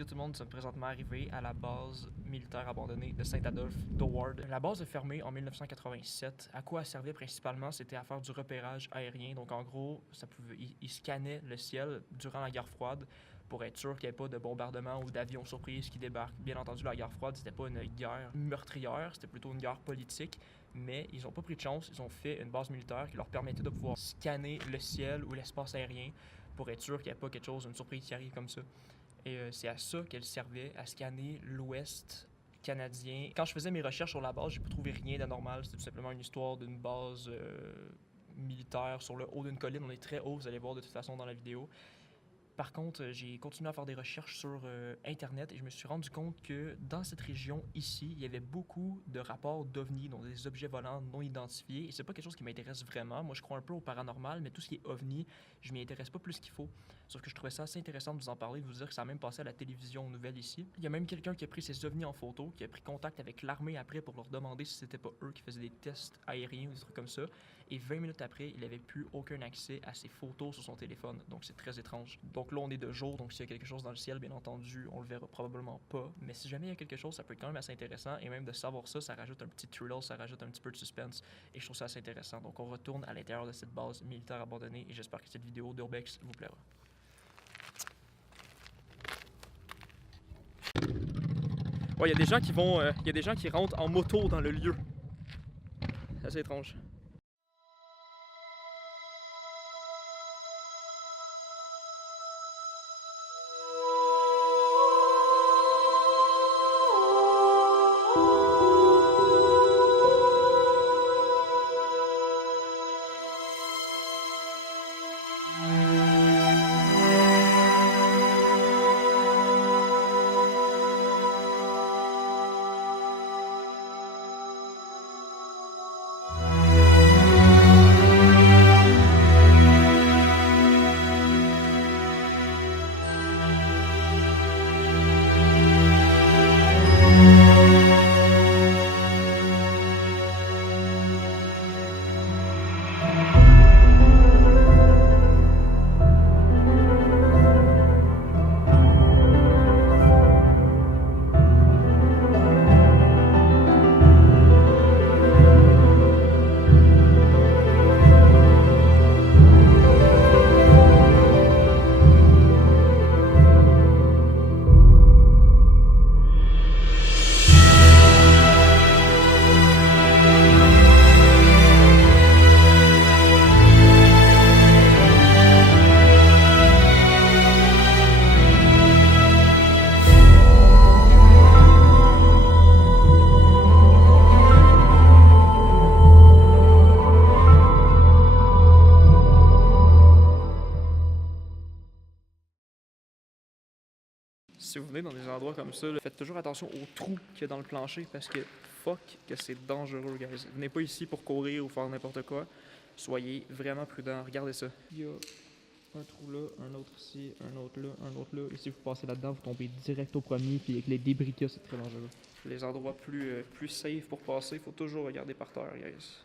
Yo tout le monde, nous sommes présentement arrivés à la base militaire abandonnée de Saint-Adolphe d'Howard. La base est fermée en 1987. À quoi elle servait principalement? C'était à faire du repérage aérien. Donc en gros, ils scannaient le ciel durant la guerre froide pour être sûr qu'il n'y ait pas de bombardement ou d'avions surprises qui débarquent. Bien entendu, la guerre froide, c'était pas une guerre meurtrière, c'était plutôt une guerre politique. Mais ils n'ont pas pris de chance, ils ont fait une base militaire qui leur permettait de pouvoir scanner le ciel ou l'espace aérien pour être sûr qu'il n'y ait pas quelque chose, une surprise qui arrive comme ça. Et c'est à ça qu'elle servait, à scanner l'Ouest canadien. Quand je faisais mes recherches sur la base, j'ai pas trouvé rien d'anormal. C'était tout simplement une histoire d'une base militaire sur le haut d'une colline. On est très haut, vous allez voir de toute façon dans la vidéo. Par contre, j'ai continué à faire des recherches sur Internet et je me suis rendu compte que dans cette région ici, il y avait beaucoup de rapports d'OVNI, donc des objets volants non identifiés. Et c'est pas quelque chose qui m'intéresse vraiment. Moi, je crois un peu au paranormal, mais tout ce qui est OVNI, je m'y intéresse pas plus qu'il faut. Sauf que je trouvais ça assez intéressant de vous en parler, de vous dire que ça a même passé à la télévision aux nouvelles ici. Il y a même quelqu'un qui a pris ces OVNI en photo, qui a pris contact avec l'armée après pour leur demander si c'était pas eux qui faisaient des tests aériens ou des trucs comme ça. Et 20 minutes après, il n'avait plus aucun accès à ses photos sur son téléphone. Donc c'est très étrange. Donc là, on est de jour, donc s'il y a quelque chose dans le ciel, bien entendu, on le verra probablement pas. Mais si jamais il y a quelque chose, ça peut être quand même assez intéressant. Et même de savoir ça, ça rajoute un petit thrill, ça rajoute un petit peu de suspense. Et je trouve ça assez intéressant. Donc on retourne à l'intérieur de cette base militaire abandonnée. Et j'espère que cette vidéo d'Urbex vous plaira. Ouais, il y a des gens qui vont, il y a des gens qui rentrent en moto dans le lieu. C'est assez étrange. Si vous venez dans des endroits comme ça, là, faites toujours attention aux trous qu'il y a dans le plancher parce que fuck que c'est dangereux, guys. Venez pas ici pour courir ou faire n'importe quoi. Soyez vraiment prudents. Regardez ça. Il y a un trou là, un autre ici, un autre là, un autre là. Et si vous passez là-dedans, vous tombez direct au premier. Puis avec les débris qu'il y a, c'est très dangereux. Les endroits plus safe pour passer, il faut toujours regarder par terre, guys.